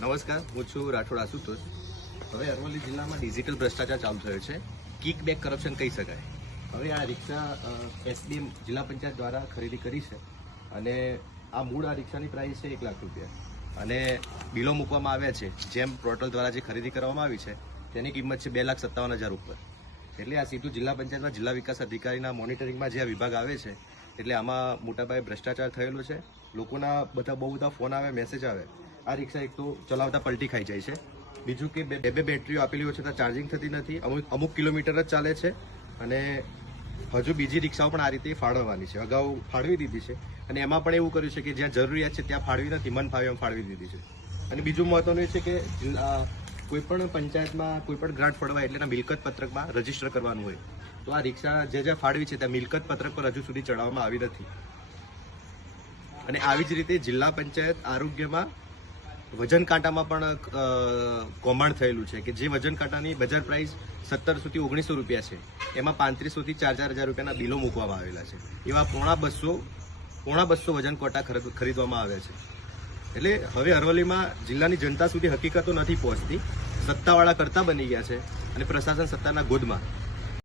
નમસ્કાર, હું છું રાઠોડ આશુતોષ. હવે અરવલ્લી જિલ્લામાં ડિજિટલ ભ્રષ્ટાચાર ચાલુ થયો છે. કિકબેક કરપ્શન કહી શકાય. હવે આ રિક્ષા એસડીએમ જિલ્લા પંચાયત દ્વારા ખરીદી કરી છે અને આ મૂળ રિક્ષાની પ્રાઇસ છે 1 લાખ રૂપિયા અને બિલો મૂકવામાં આવ્યા છે. જેમ પોર્ટલ દ્વારા જે ખરીદી કરવામાં આવી છે તેની કિંમત છે 2,57,000 ઉપર. એટલે આ સીધું જિલ્લા પંચાયતમાં જિલ્લા વિકાસ અધિકારીના મોનિટરિંગમાં જે આ વિભાગ આવે છે એટલે આમાં મોટાપાયે ભ્રષ્ટાચાર થયેલો છે. લોકોના બહુ બધા ફોન આવે, મેસેજ આવે. આ રિક્ષા એક તો ચલાવતા પલટી ખાઈ જાય છે, બીજું કે બે બેટરીઓ આપેલી હોય છતાં ચાર્જિંગ થતી નથી, અમુક કિલોમીટર જ ચાલે છે અને હજુ બીજી રિક્ષાઓ પણ આ રીતે ફાળવવાની છે. અગાઉ ફાળવી દીધી છે અને એમાં પણ એવું કર્યું છે કે જ્યાં જરૂરિયાત છે ત્યાં ફાળવી નથી, મન ફાવે એમ ફાળવી દીધી છે. અને બીજું મહત્વનું એ છે કે કોઈપણ પંચાયતમાં કોઈપણ ગ્રાન્ટ ફળવાય એટલે એના મિલકત પત્રકમાં રજીસ્ટર કરવાનું હોય. તો આ રિક્ષા જે ફાળવી છે ત્યાં મિલકત પત્રક પર હજુ સુધી ચડાવવામાં આવી નથી. અને આવી જ રીતે જિલ્લા પંચાયત આરોગ્યમાં વજન કાંટામાં પણ કૌભાંડ થયેલું છે કે જે વજન કાંટાની બજાર પ્રાઇસ 1700 થી 1900 રૂપિયા છે, એમાં 3500 થી 4,000 રૂપિયાના બિલો મૂકવામાં આવેલા છે. એવા પોણા બસો વજન કાંટા ખરીદવામાં આવ્યા છે. એટલે હવે અરવલ્લીમાં જિલ્લાની જનતા સુધી હકીકતો નથી પહોંચતી. સત્તાવાળા કરતા બની ગયા છે અને પ્રશાસન સત્તાના ગોદમાં.